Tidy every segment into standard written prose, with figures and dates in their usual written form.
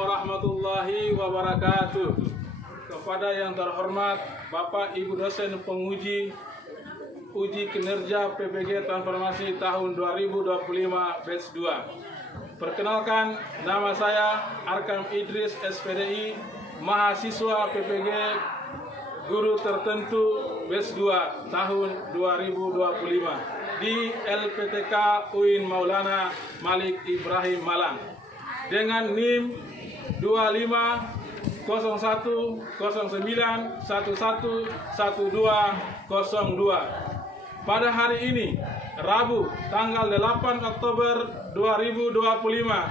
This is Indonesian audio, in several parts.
warahmatullahi wabarakatuh. Kepada yang terhormat Bapak Ibu dosen penguji uji kinerja PPG Transformasi tahun 2025 batch 2. Perkenalkan, nama saya Arkam Idris SPDI, mahasiswa PPG Guru Tertentu batch 2 tahun 2025 di LPTK UIN Maulana Malik Ibrahim Malang dengan NIM 25019091111202. Pada hari ini, Rabu, tanggal 8 Oktober 2025,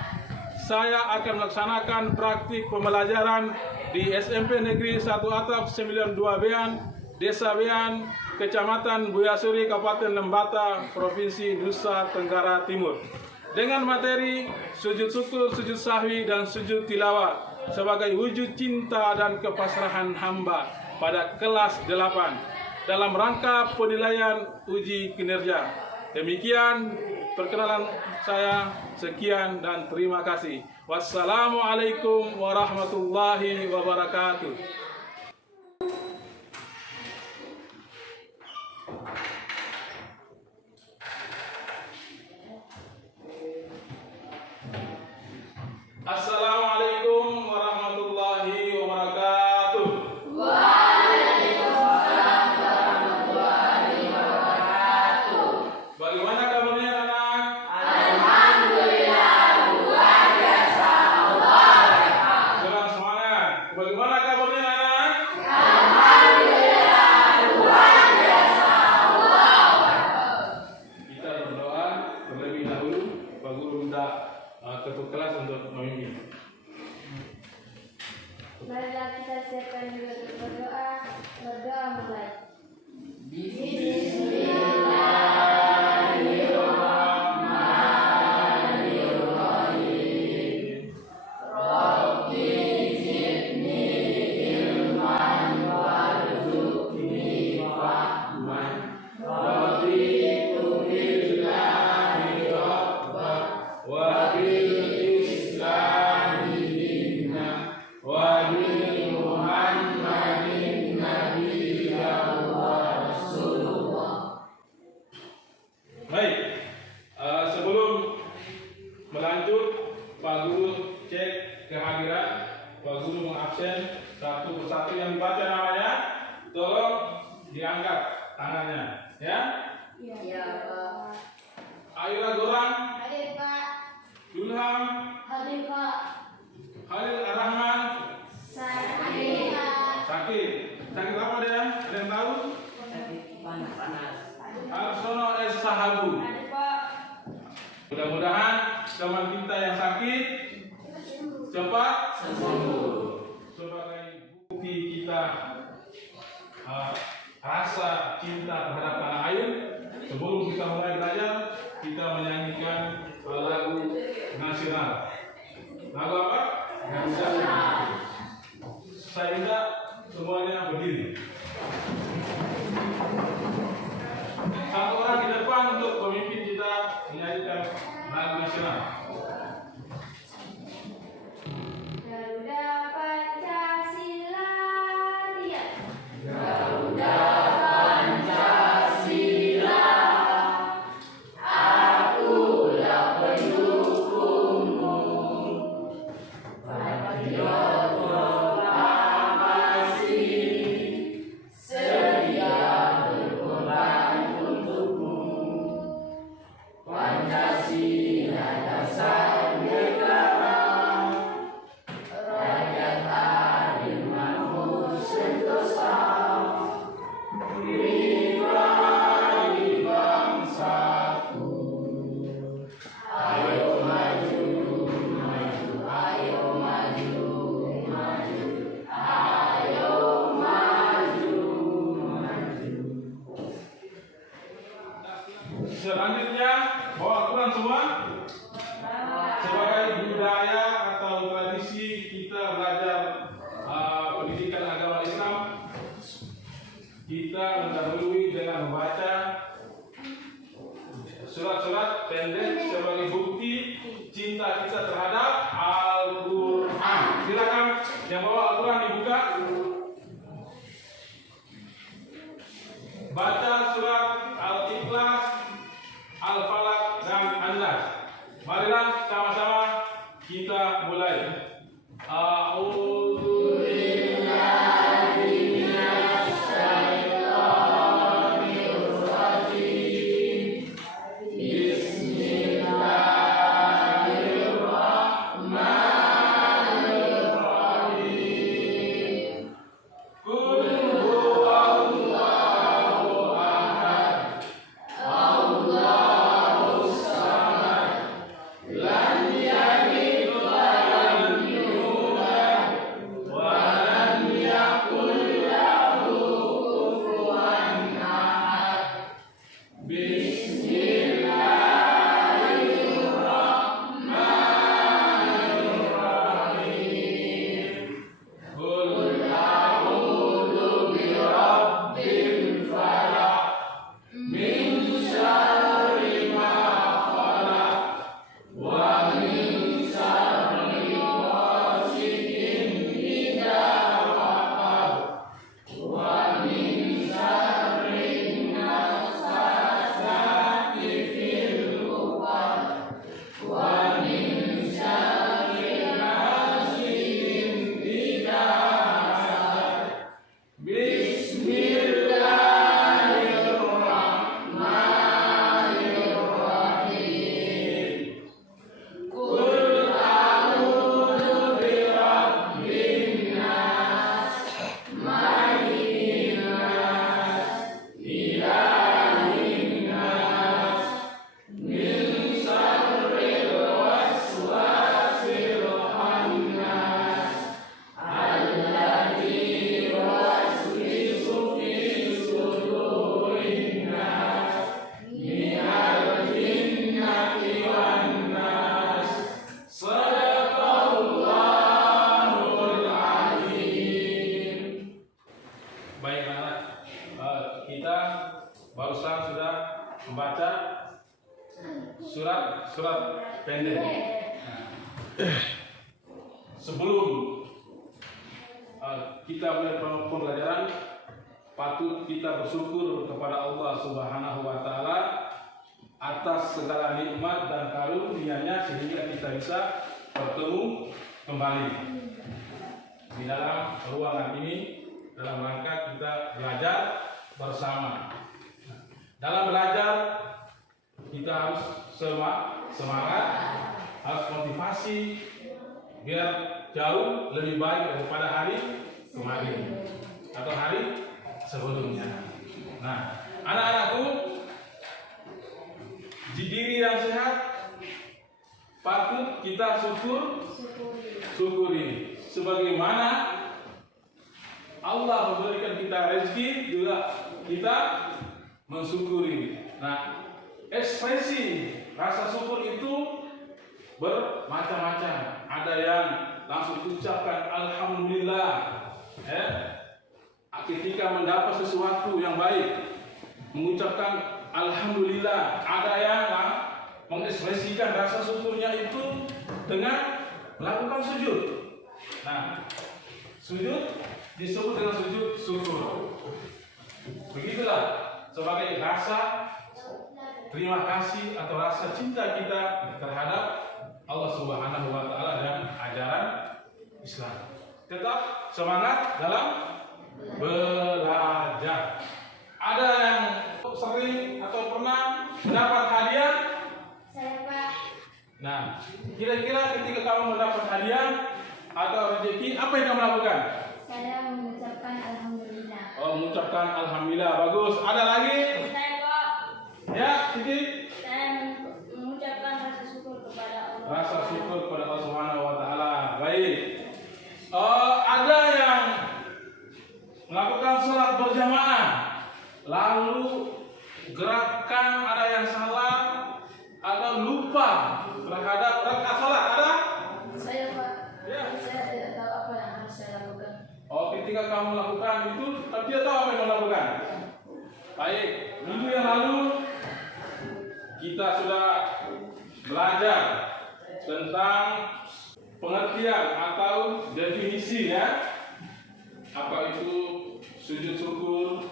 saya akan melaksanakan praktik pembelajaran di SMP Negeri 1 Atap 92 Bean, Desa Bean, Kecamatan Buyasuri, Kabupaten Lembata, Provinsi Nusa Tenggara Timur, dengan materi sujud syukur, sujud sahwi, dan sujud tilawah sebagai wujud cinta dan kepasrahan hamba pada kelas 8 dalam rangka penilaian uji kinerja. Demikian perkenalan saya, sekian dan terima kasih. Wassalamualaikum warahmatullahi wabarakatuh. Assalamualaikum warahmatullahi wabarakatuh. Waalaikumsalam warahmatullahi wabarakatuh. Bagaimana kabarnya anak? Alhamdulillah, luar biasa. Allah. Kurang semangat. Bagaimana kabarnya anak? Alhamdulillah, luar biasa. Allah. Kita berdoa terlebih dahulu. Pak Guru minta ketua kelas untuk memimpin. Marilah kita siapkan juga untuk berdoa. Berdoa mulai. Bismillahirrahmanirrahim. Rabbi zidni ilman warzuqni fahman. Raditu billahi rabban wa bil islami dinna wa bi Muhammadin nabiyyan wa rasulullah. Baik, sebelum melanjut, Pak Guru cek kehadiran. Pak Guru mengabsen satu persatu yang dibaca namanya. Tolong diangkat tangannya, ya. Ya, Pak. Ayura Gorang, Hadir, Pak. Dulham, Hadir, Pak. Khalil Ar-Rahman, Hadir, Pak. sakit. Sakit apa dia? Ada yang tahu? Arsono S. Sahabu. Hadir, Pak. Mudah-mudahan teman kita yang sakit cepat sembuh. Sebagai bukti kita rasa cinta terhadap tanah air, sebelum kita mulai belajar, kita menyanyikan lagu nasional. Lagu apa? Nasional. Saya minta semuanya berdiri. Satu orang di depan untuk pemimpin kita menyanyikan lagu nasional. Garuda Pancasila, tiap. Garuda Pancasila, akulah pendukungmu. Patriot proklamasi, sedia berkorban untukmu. Pancasila dasar negara, rakyat adil makmur sentosa, pribadi bangsaku. Ayo maju, maju, ayo maju, maju, ayo maju, maju. Selanjutnya, bawa Al-Quran semua. Sebagai budaya atau tradisi kita belajar pendidikan agama Islam, kita mendahului dengan membaca surat-surat pendek sebagai bukti cinta kita terhadap Al-Quran. Yang bawa Al-Quran dibuka. Baca surat Al-Ikhlas, Al-Falaq, dan An-Nas. Marilah sama-sama kita mulai. A'udzu billahi minasy syaithanir rajim. Bismillahirrahmanirrahim. Qul huwallahu ahad, Allahus samad, lam yalid wa lam yulad wa lam yakul lahu kufuwan ahad. Bismillahirrahmanirrahim. Qul a'udzu birabbil falaq, min syarri ma khalaq, wa min syarri ghasiqin idza waqab, wa min syarri naffasati fil 'uqad, wa min syarri hasidin idza hasad. Bismillahirrahmanirrahim. Qul a'udzu birabbin nas, malikin nas, ilahin nas, min syarril waswasil khannas, alladzi yuwaswisu fi sudurin nas, minal jinnati wan nas. Shadaqallahul azim. Baik anak, kita barusan sudah membaca surat pendek. Sebelum kita mulai pembelajaran, patut kita bersyukur kepada Allah Subhanahu wa taala atas segala nikmat dan karunia-Nya sehingga kita bisa bertemu kembali di dalam ruangan ini dalam rangka kita belajar bersama. Dalam belajar kita harus semangat, harus motivasi biar jauh lebih baik daripada hari kemarin atau hari sebelumnya. Nah, anak-anakku, di diri yang sehat patut kita syukuri. Sebagaimana Allah memberikan kita rezeki, juga kita mensyukuri. Nah, ekspresi rasa syukur itu bermacam-macam. Ada yang langsung ucapkan alhamdulillah, ketika mendapat sesuatu yang baik, mengucapkan alhamdulillah. Ada yang mengekspresikan rasa syukurnya itu dengan melakukan sujud. Nah, sujud disebut dengan sujud syukur. Begitulah sebagai rasa terima kasih atau rasa cinta kita terhadap Allah Subhanahu wa taala dan ajaran Islam. Tetap semangat dalam belajar. Ada yang sering atau pernah mendapat hadiah? Saya, Pak. Nah, kira-kira ketika kamu mendapat hadiah atau rezeki, apa yang kamu lakukan? Saya mengucapkan alhamdulillah. Oh, mengucapkan alhamdulillah. Bagus. Ada lagi? Saya, Pak. Ya, Siti. Saya mengucapkan rasa syukur kepada Allah. Rasa syukur kepada Allah Subhanahu wa taala. Baik. Ada yang melakukan sholat berjamaah, lalu gerakan ada yang salah atau lupa terhadap rakaat sholat. Ada? Saya, Pak. Ya. Saya tidak tahu apa yang harus saya lakukan. Oh, ketika kamu lakukan itu, tapi dia tahu apa yang kamu lakukan. Baik, minggu yang lalu kita sudah belajar tentang pengertian atau definisi ya. Apa itu sujud syukur,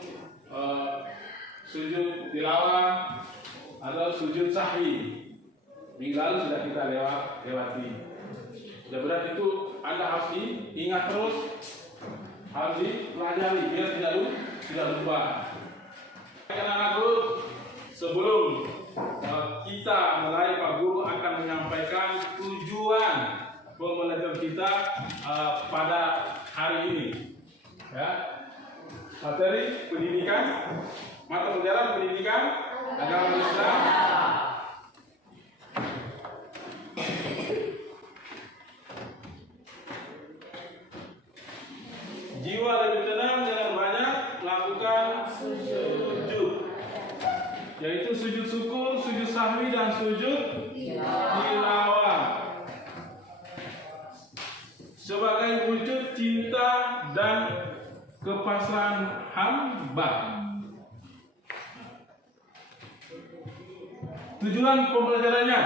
sujud tilawah, atau sujud sahwi. Minggu lalu sudah kita lewati. Sudah berat itu Anda harus diingat terus, harus dipelajari biar tidak lupa. Anak-anakku, sebelum kita mulai, Pak Guru akan menyampaikan tujuan pembelajaran kita pada hari ini. Ya, materi pendidikan, mata pelajaran pendidikan agama Islam. Jiwa lebih tenang dengan banyak lakukan sujud, yaitu sujud syukur, sujud sahwi, dan sujud tilawah, sebagai wujud cinta dan kepasrahan hamba. Tujuan pembelajarannya: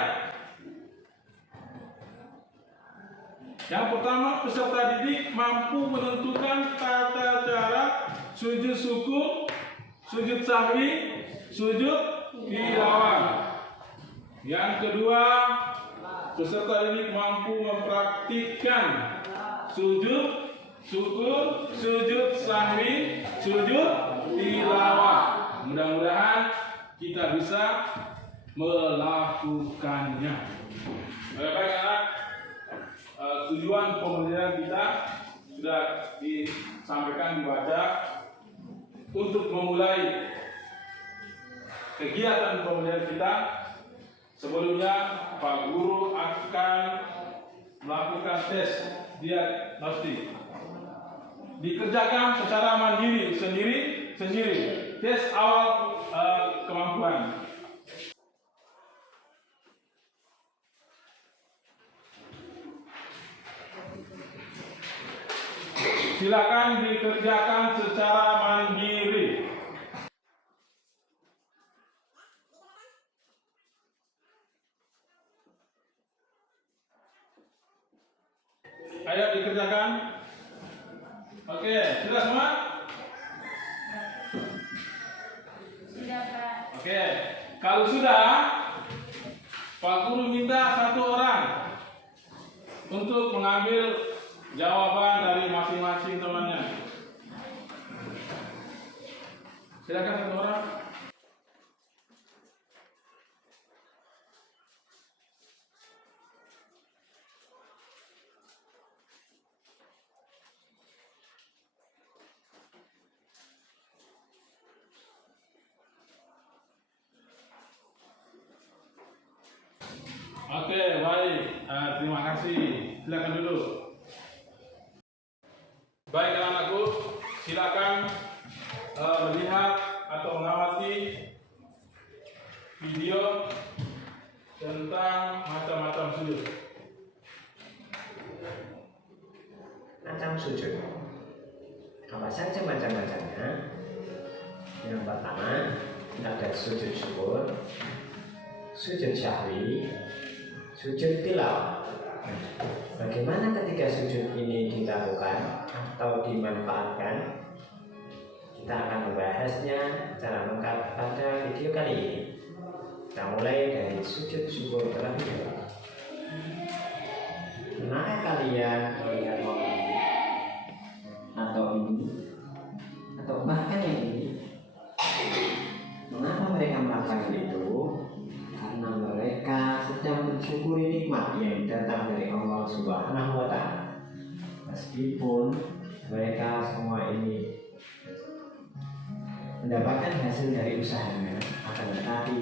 yang pertama, peserta didik mampu menentukan tata cara sujud syukur, sujud sahwi, sujud tilawah. Yang kedua, peserta didik mampu mempraktikkan sujud syukur, sujud sahwi, sujud tilawah. Mudah-mudahan kita bisa melakukannya. Baik anak, tujuan pembelajaran kita sudah disampaikan, dibaca. Untuk memulai kegiatan pembelajaran kita, sebelumnya Pak Guru akan melakukan tes diagnostik. Dikerjakan secara mandiri, sendiri. Tes awal kemampuan. Silakan dikerjakan secara mandiri. Ayo dikerjakan. Oke, sudah semua? Sudah, Pak. Oke, kalau sudah, Pak Guru minta satu orang untuk mengambil jawaban dari masing-masing temannya. Silakan satu orang. Oke, baik. Terima kasih. Silakan dulu. Baik anak-anakku, silakan melihat atau mengamati video tentang macam-macam sujud. Macam sujud. Apa saja macam-macamnya? Yang pertama, ada sujud syukur, sujud syahwi, sujud tilawah. Bagaimana ketika sujud ini dilakukan atau dimanfaatkan? Kita akan membahasnya secara lengkap pada video kali ini. Kita mulai dari sujud syukur terlebih dahulu. Pernahkah kalian melihat mobil ini? Atau ini? Atau bahkan yang ini? Mengapa mereka melakukan itu? Karena mereka sedang mensyukuri nikmat yang datang dari Allah Subhanahu wa Ta'ala. Meskipun mereka semua ini mendapatkan hasil dari usahanya, akan tetapi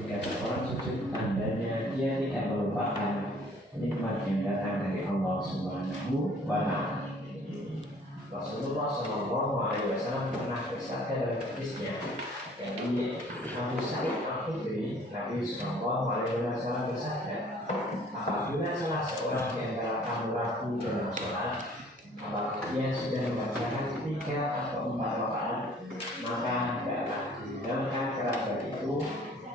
jika seorang sujud, tandanya dia tidak melupakan nikmat yang datang dari Allah Subhanahu wa Ta'ala. Rasulullah SAW pernah bersabda dalam hadisnya, dari Abu Sa'id Al-Khudri, Nabi SAW bersabda, apabila salah seorang di antara kamu ragu dalam sholat, apabila dia sudah membacakan 3 atau 4 rakaat, maka hendaklah ditinggalkan kerabat itu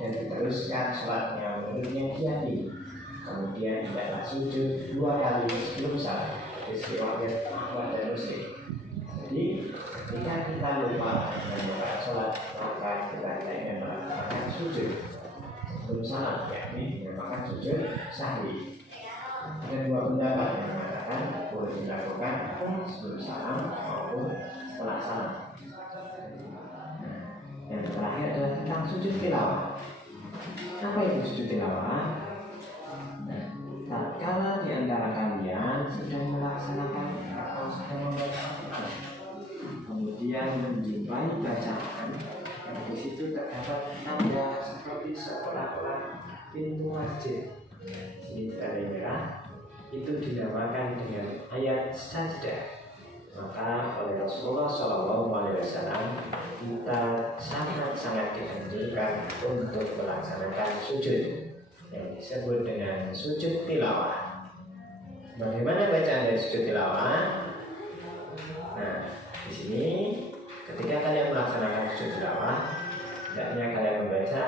dan diteruskan sholatnya menurut yang dia pilih. Kemudian tidaklah sujud 2 kali sebelum salam. Riwayat Ahmad dan Muslim. Jadi jika kita lupa melakukan sholat, maka kita hendaknya melakukan sujud sebelum salam, yakni dinamakan sujud sahwi. Ada 2 pendapat yang mengatakan boleh dilakukan sebelum salam maupun setelah salam. Yang terakhir adalah tentang sujud tilawah. Apa itu sujud tilawah? Tatkala di antara kalian sedang melaksanakan atau sedang membaca Al-Quran, kemudian menjumpai bacaan yang di situ terdapat tanda seperti seolah-olah pintu masjid ini tanda merah, itu dinamakan dengan ayat sajdah. Maka oleh Rasulullah SAW kita sangat-sangat dianjurkan untuk melaksanakan sujud yang disebut dengan sujud tilawah. Bagaimana bacaan dari sujud tilawah? Nah, di sini ketika kalian melaksanakan sujud tilawah, hendaknya kalian membaca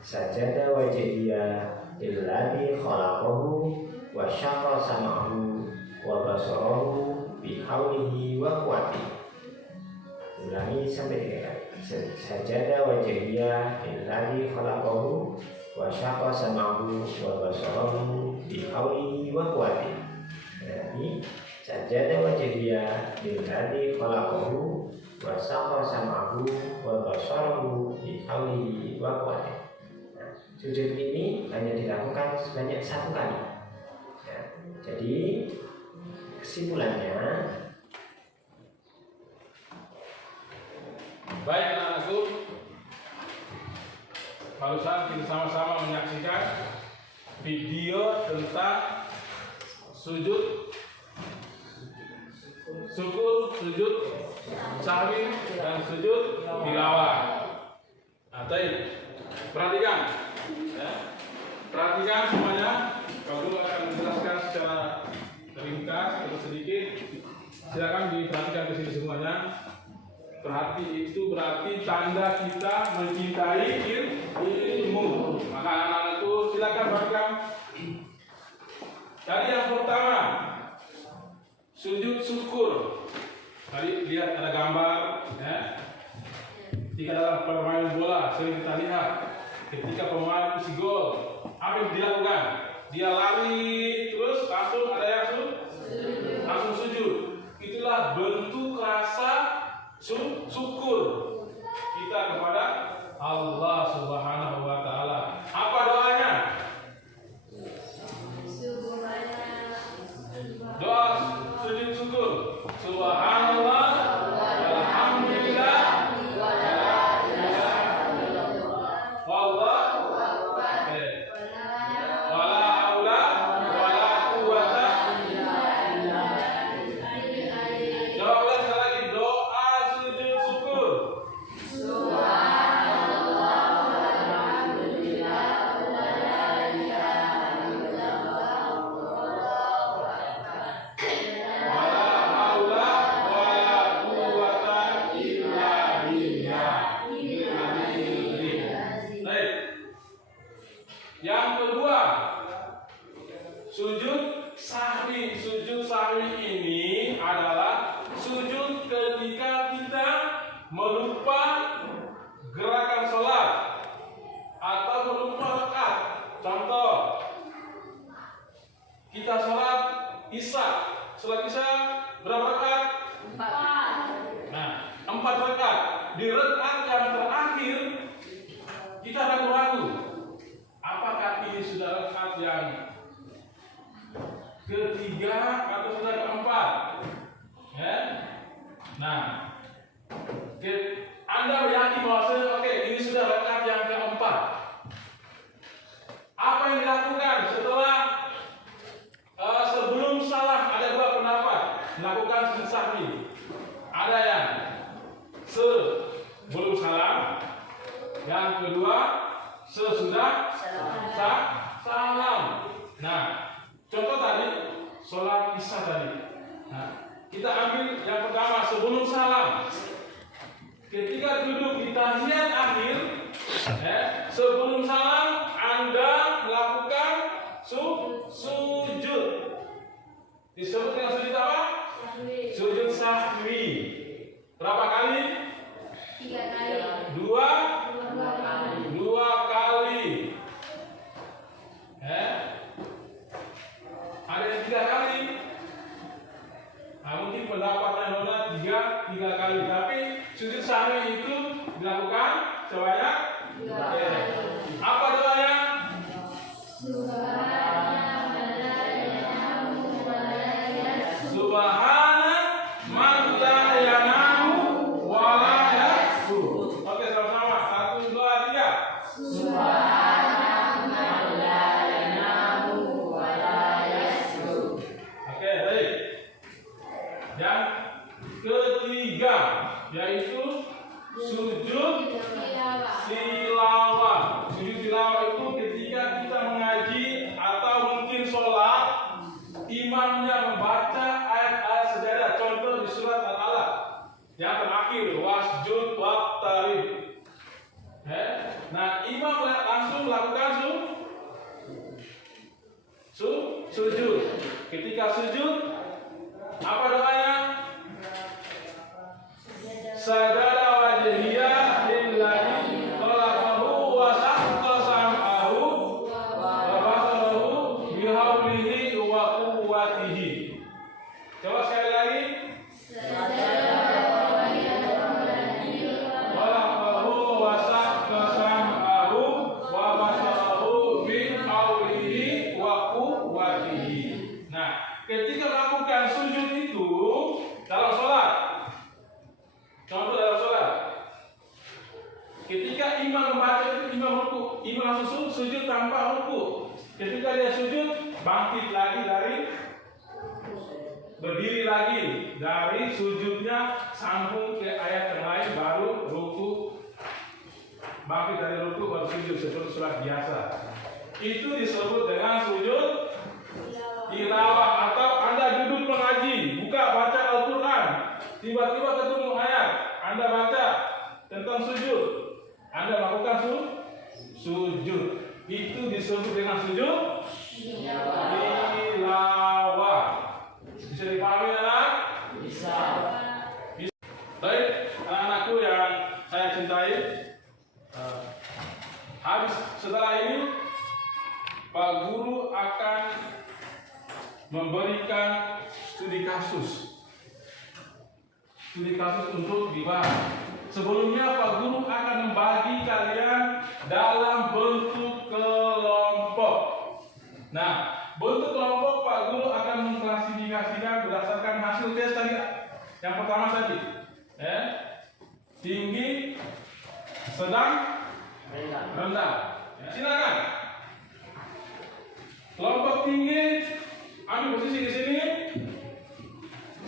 sajada wajhiyah lilladzi khalaqahu wa syaqqa sam'ahu wa basarahu bihaulihi wa quwwatihi. Ulangi sampai 3 kali. Sajada wajhiyah lilladzi khalaqahu wa syaqqa sam'ahu wa basarahu bihaulihi wa quwwatihi. Jadi sajada wajhiyah lilladzi khalaqahu wa syaqqa sam'ahu wa basarahu bihaulihi wa quwwatihi. Sujud ini hanya dilakukan sebanyak 1 kali. Ya, jadi kesimpulannya, baik anak-anakku, barusan kita sama-sama menyaksikan video tentang sujud syukur, sujud sahwi, dan sujud tilawah. Perhatikan, ya. Perhatikan semuanya. Kalau akan menjelaskan secara ringkas atau sedikit, silakan diperhatikan ke sini semuanya. Perhati itu berarti tanda kita mencintai ilmu. Maka anak-anakku silakan perhatikan. Tadi yang pertama, sujud syukur. Tadi lihat ada gambar, ya. Jika dalam permainan bola sering kita lihat ketika pemain isi gol, apa yang dilakukan? Dia lari terus langsung ada yang langsung sujud. Itulah bentuk rasa syukur kita kepada Allah Subhanahu wa taala. Apa doanya? Doa sujud syukur. Subhanallah, alhamdulillah, di rakaat yang terakhir kita ragu-ragu apakah ini sudah rakaat yang ketiga atau sudah keempat, ya. Nah, Anda meyakini bahwa ini sudah rakaat yang keempat. Apa yang dilakukan setelah sebelum salam? Ada 2 pendapat melakukan sujud sahwi. Ada yang sebelum salam, yang kedua sesudah salam. Nah, contoh tadi sholat isya tadi. Nah, kita ambil yang pertama sebelum salam. Ketika duduk di tahiyat akhir, sebelum salam Anda melakukan sujud Disebut dengan sujud apa? Sujud sahwi. Berapa kali? 3 kali. Dua 2 kali. kali. Ada yang 3 kali. Nah, mungkin pendapatnya Nona 3 kali. Tapi sujud sahwi itu dilakukan sebanyak 2 kali. apa doanya? Subhana man la yanamu wa la yasbu. Oke, sama-sama. 1, 2, 3. Oke, baik. Yang ketiga yaitu sujud tilawah. Sujud tilawah itu ketika kita mengaji atau mungkin sholat, imamnya membaca ayat-ayat sejadah. Contoh di surat Al-Alaq yang terakhir, wasjud waqtarib. Nah, imam langsung melakukan sujud. Ketika sujud, apa doanya? Sajada wajhiyah lillahi khalaqahu wa saqqa sam'ahu wa basarahu bihaulihi wa quwwatihi. Coba sekali lagi. Khalaqahu wa saqqa sam'ahu wa basarahu bihaulihi wa quwwatihi. Nah, ketika melakukan sujud itu dalam sholat, contoh dalam sholat, ketika imam membaca itu imam ruku, imam langsung sujud tanpa ruku. Ketika dia sujud, bangkit lagi berdiri lagi dari sujudnya, sambung ke ayat yang lain, baru ruku, bangkit dari ruku baru sujud seperti sholat biasa. Itu disebut dengan sujud tilawah. Atau Anda duduk mengaji, buka baca Al-Quran, tiba-tiba ketemu ayat, Anda baca tentang sujud, Anda lakukan sujud. Itu disebut dengan sujud tilawah. Bisa dipahami anak? Bisa. Baik, anak-anakku yang saya cintai, habis setelah ini Pak Guru akan memberikan studi kasus untuk dibahas. Sebelumnya Pak Guru akan membagi kalian dalam bentuk kelompok. Nah, bentuk kelompok Pak Guru akan mengklasifikasikan berdasarkan hasil tes tadi. Yang pertama tadi, tinggi, sedang, rendah. Silakan. Kelompok tinggi, ambil posisi di sini.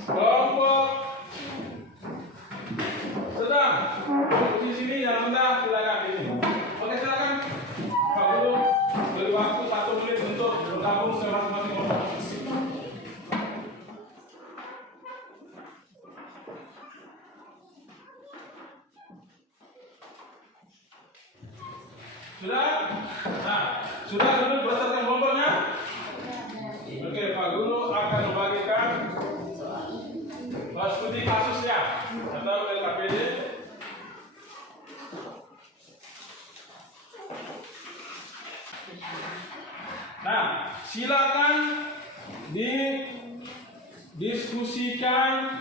Kelompok sedang, posisi sini. Yang rendah, silakan ini. Oke, silakan Pak Guru beri waktu 1 menit untuk bergabung masing-masing kelompok. Sudah? Nah, sudah duduk berdasarkan kelompoknya? Oke, Pak Guru akan membagikan studi kasusnya atau LKPD. Nah, silakan didiskusikan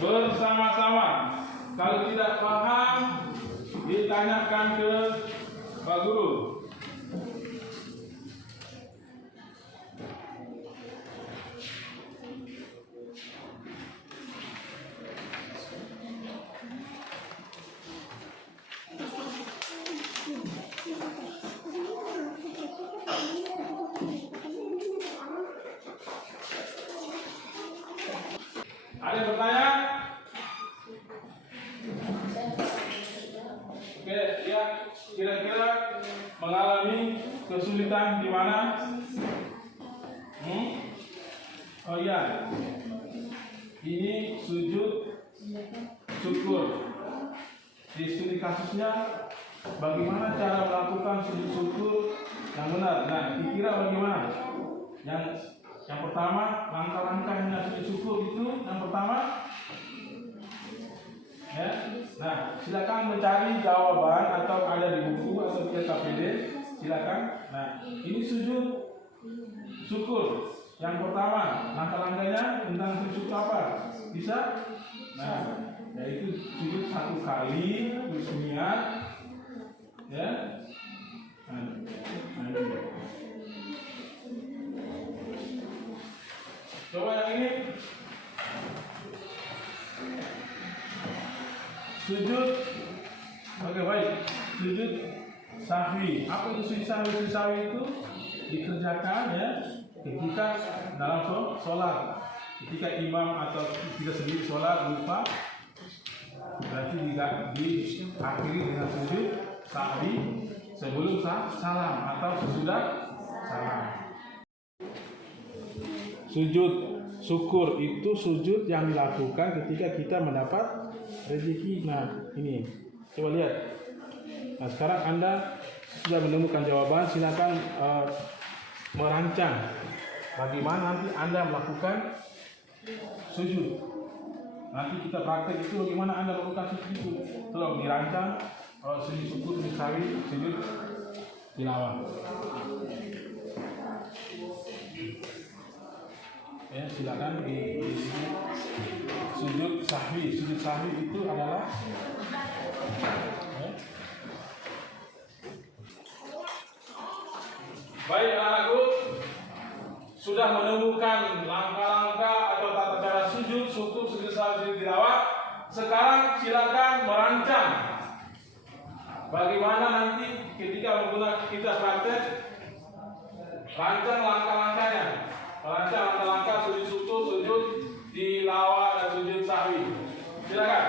bersama-sama. Kalau tidak paham, ditanyakan ke Pak Guru. Ada yang bertanya? Oke, ya, kira-kira mengalami kesulitan di mana? Oh iya, ini sujud syukur. Di studi kasusnya, bagaimana cara melakukan sujud syukur yang benar? Nah, kira-kira bagaimana? Yang Yang pertama, langkah-langkahnya sujud syukur itu yang pertama. Ya. Nah, silakan mencari jawaban atau ada di buku atau di KPD, silakan. Nah, ini sujud syukur. Yang pertama, langkah-langkahnya tentang sujud syukur apa? Bisa? Nah, yaitu sujud 1 kali, terus niat, ya. Nah, coba yang ini. Sujud. Oke, baik. Sujud sahwi. Apa itu sujud sahwi? Sujud sahwi itu dikerjakan ya ketika dalam sholat. Ketika imam atau kita sendiri sholat lupa, berarti diakhiri dengan sujud sahwi sebelum salam atau sesudah salam. Sujud syukur itu sujud yang dilakukan ketika kita mendapat rezeki. Nah, ini coba lihat. Nah, sekarang Anda sudah menemukan jawaban. Silakan merancang bagaimana nanti Anda melakukan sujud. Nanti kita praktek itu bagaimana Anda melakukan sujud itu. Tolong dirancang sujud syukur, sujud sahwi, sujud tilawah. Ya, silakan di sujud sahwi. Sujud sahwi itu adalah ya. Baik, anak-anakku sudah menemukan langkah-langkah atau tata cara sujud syukur, sujud sahwi, sujud tilawah. Sekarang silakan merancang bagaimana nanti ketika menggunakan kita praktek, rancang langkah-langkahnya. Merancang langkah-langkah sujud syukur, sujud tilawah, dan sujud sahwi. Silakan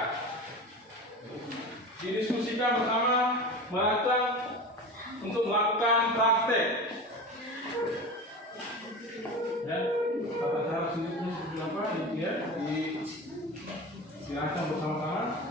didiskusikan bersama, merancang untuk melakukan praktek. Dan tata cara sujudnya seperti apa? Ya, dirancang bersama-sama.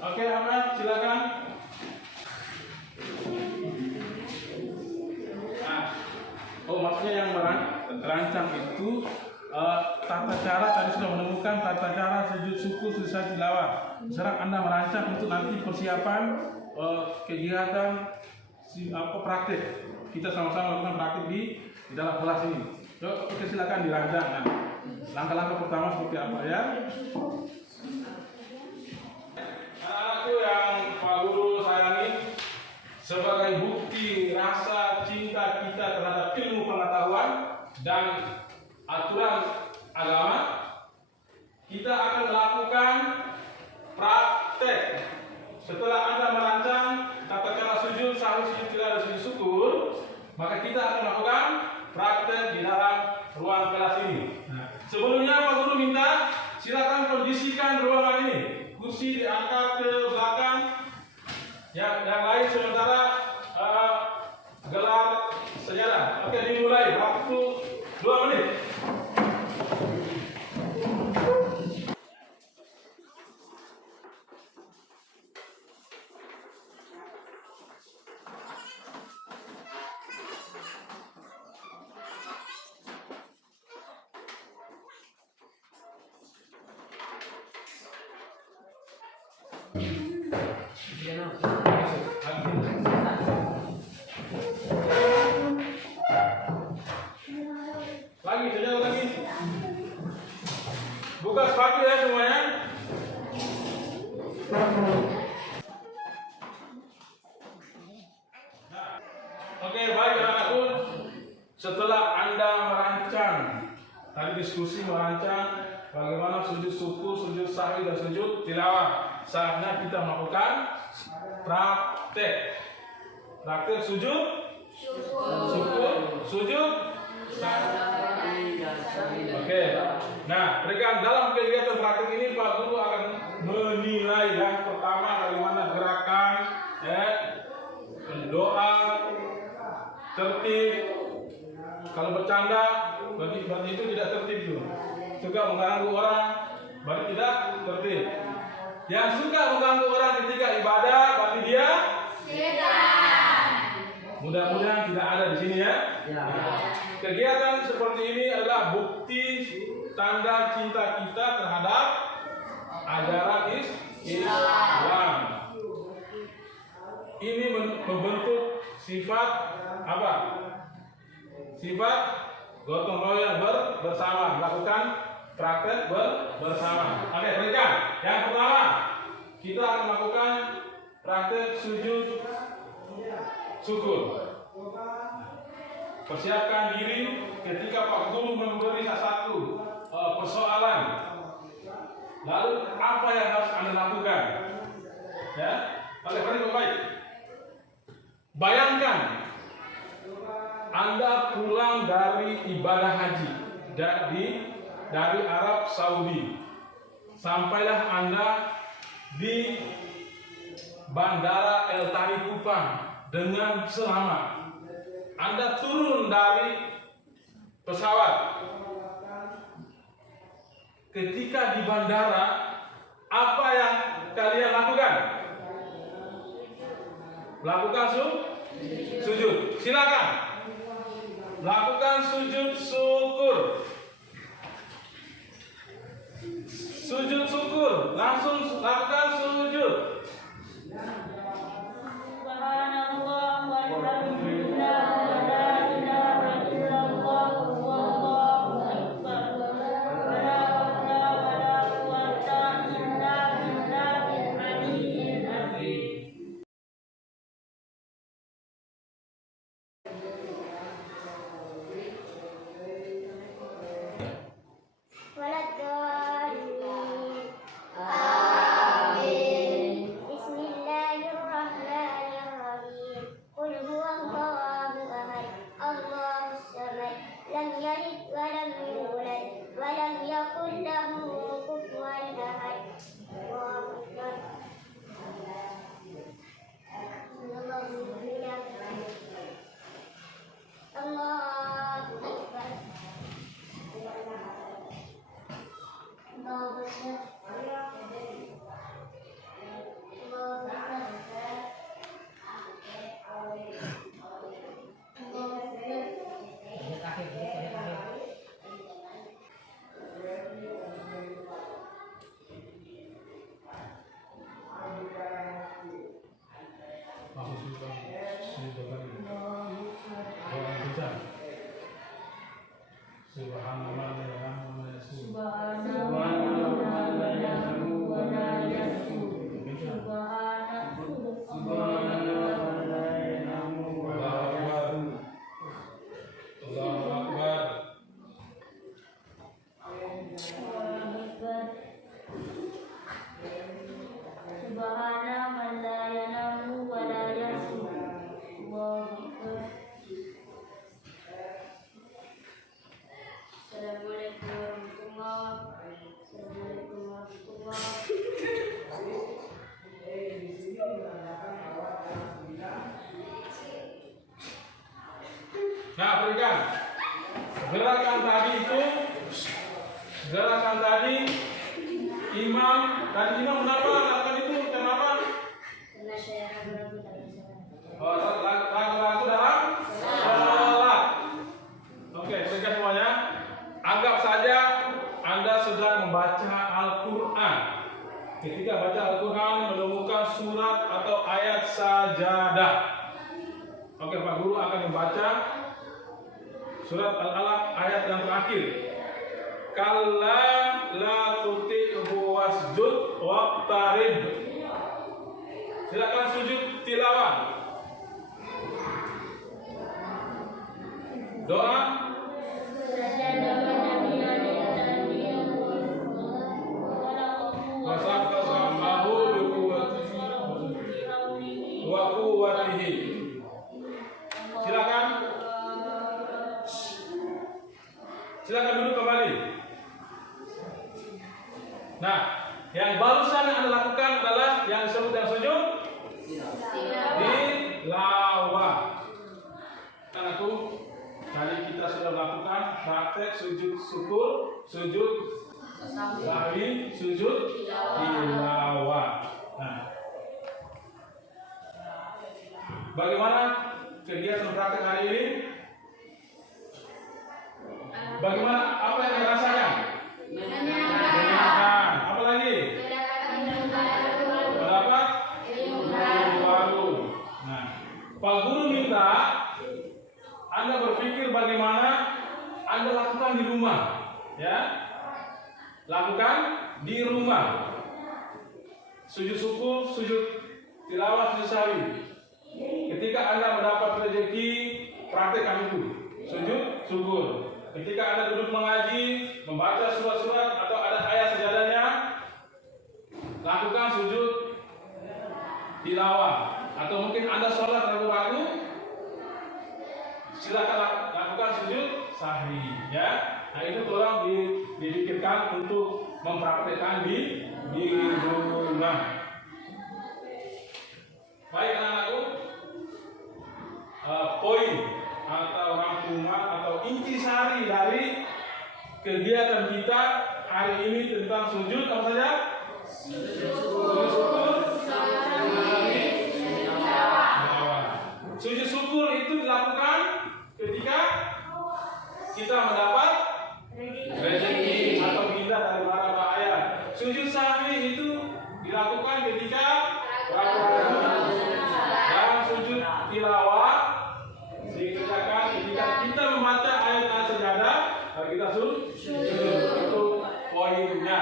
Oke, Ahmad, silakan. Maksudnya yang merancang itu tata cara, tadi sudah menemukan tata cara sujud syukur, sujud sahwi, tilawah. Sekarang Anda merancang untuk nanti persiapan kegiatan praktek. Kita sama-sama melakukan praktek di dalam kelas ini. Oke, silakan dirancang. Nah, langkah-langkah pertama seperti apa ya? Anak-anakku yang Pak Guru sayangi, sebagai bukti rasa cinta kita terhadap ilmu pengetahuan dan aturan agama, kita akan melakukan praktek. Setelah Anda merancang tata cara sujud sahwi, sujud tilawah, dan sujud syukur, maka kita akan melakukan praktek di dalam ruang kelas ini. Sebelumnya Pak Guru minta silakan kondisikan ruangan ini. Kursi diangkat ke belakang. Yang lain sementara gelar sejarah. Oke, dimulai. Waktu 2 menit. Lagi. Buka sepatu ya semuanya. Oke, baik anak-anakku. Setelah Anda merancang, tadi diskusi merancang bagaimana sujud syukur, sujud sahwi, dan sujud tilawah, saatnya kita melakukan praktek. Praktek sujud syukur, sujud sahwi. Oke. Nah, rekan, dalam kegiatan praktek ini Pak Guru akan menilai yang pertama bagaimana gerakan, ya, doa, tertib. Kalau bercanda berarti itu tidak tertib itu. Suka mengganggu orang, berarti tidak tertib. Yang suka mengganggu orang ketika ibadah, berarti dia setan. Mudah-mudahan tidak ada di sini ya. Kegiatan seperti ini adalah bukti tanda cinta kita terhadap ajaran Islam. Ini membentuk sifat apa? Sifat gotong royong bersama, melakukan praktek bersama. Oke, perhatikan. Yang pertama, kita akan melakukan praktek sujud syukur. Persiapkan diri ketika Pak Guru memberi satu persoalan. Lalu apa yang harus Anda lakukan? Ya, oleh karena baik. Bayangkan Anda pulang dari ibadah haji dari Arab Saudi. Sampailah Anda di Bandara El Tari Kupang dengan selamat. Anda turun dari pesawat. Ketika di bandara, apa yang kalian lakukan? Lakukan sujud. Silakan. Lakukan sujud syukur. Sujud syukur. Langsung lakukan sujud. Subhanallah walhamdulillah wa la ilaha illallah wallahu akbar. Wa la hawla wa la quwwata illa billahil aliyyil azim. Amin. Bismillahirrahmanirrahim. Qul huwallahu ahad, Allahus samad, lam yalid wa lam yulad wa lam yakul lahu kufuwan ahad. Allahu akbar. Allahu akbar. Allahu Nah, berikan gerakan tadi imam kenapa lakukan itu? Kenapa? Karena saya ragu-ragu tak bisa. Ragu-ragu dalam sholat. Oke, berikan semuanya. Anggap saja Anda sedang membaca Al-Quran. Ketika baca Al-Quran menemukan surat atau ayat sajadah. Oke, Pak Guru akan membaca surat Al-Alaq ayat yang terakhir. Kalla la tuti'hu wasjud waqtarib. Silakan sujud tilawah. Doa. Wasaqahu bi wa quwwatihi. Silakan duduk kembali. Nah, yang barusan yang Anda lakukan adalah yang disebut dengan sujud tilawah. Kan aku Tadi kita sudah melakukan praktek sujud syukur, sujud sahwi, sujud tilawah. Nah, bagaimana kegiatan praktek hari ini? Bagaimana? Apa yang dirasakan? Menyenangkan. Apa lagi? Mendapat ilmu baru. Nah, Pak Guru minta Anda berpikir bagaimana Anda lakukan di rumah, ya. Lakukan di rumah. Sujud syukur, sujud tilawah, sujud sahwi. Ketika Anda mendapat rezeki, praktekkan itu. Sujud syukur. Ketika Anda duduk mengaji, membaca surat-surat atau ada ayat sejadahnya, lakukan sujud tilawah. Atau mungkin Anda sholat ragu-ragu, silakan lakukan sujud sahwi, ya. Nah, itu tolong dipikirkan untuk mempraktekkan di rumah. Baik anak-anakku, poin atau rangkuman atau intisari dari kegiatan kita hari ini tentang sujud apa saja? Sujud syukur, sujud syukur itu dilakukan ketika kita mendapat rezeki atau hindah dari mara bahaya. Sujud sahwi itu dilakukan ketika dan sujud tilawah dikerjakan ketika kita membaca ayat-ayat sejadah dan kita sujud. Itu poinnya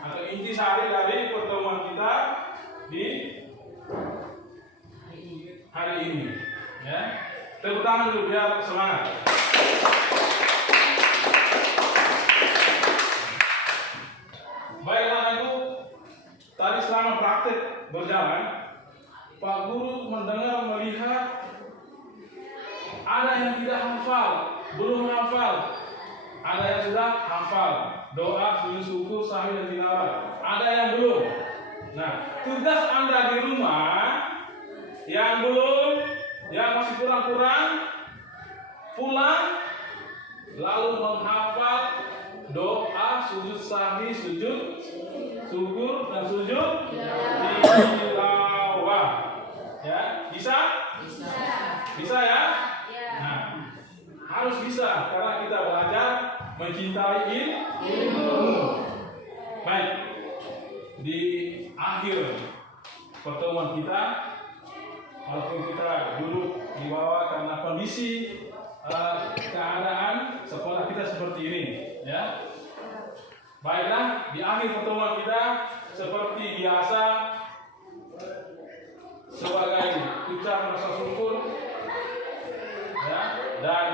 atau intisari dari pertemuan kita di hari ini, ya. Tepuk tangan dulu biar semangat. Baiklah itu tadi selama praktek berjalan, Pak Guru mendengar melihat ada yang tidak hafal, belum hafal, ada yang sudah hafal doa, sujud syukur, sahwi dan tilawah, ada yang belum. Nah, tugas Anda di rumah yang belum, yang masih kurang-kurang, pulang lalu menghafal doa, sujud sahwi, sujud syukur dan sujud tilawah. Ya, bisa? Bisa ya? Nah, harus bisa karena kita belajar mencintai ilmu. Baik, di akhir pertemuan kita, walaupun kita duduk di bawah karena kondisi keadaan sekolah kita seperti ini, ya. Baiklah, di akhir pertemuan kita seperti biasa sebagai ucapan rasa syukur, ya, dan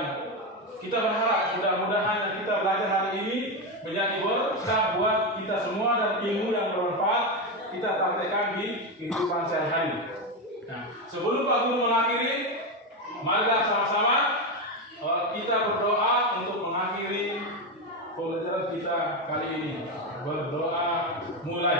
kita berharap mudah-mudahan yang kita belajar hari ini menjadi berkah buat kita semua dan ilmu yang bermanfaat kita praktekkan di kehidupan sehari-hari. Nah, sebelum Pak Guru mengakhiri, marilah sama-sama kita berdoa untuk mengakhiri pembelajaran kita kali ini. Berdoa mulai.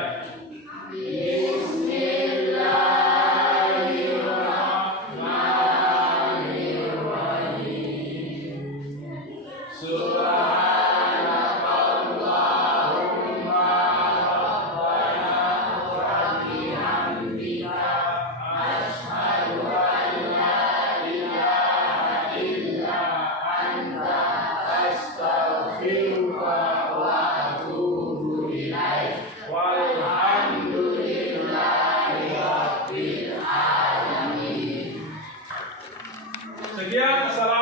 Sekian, assalamualaikum.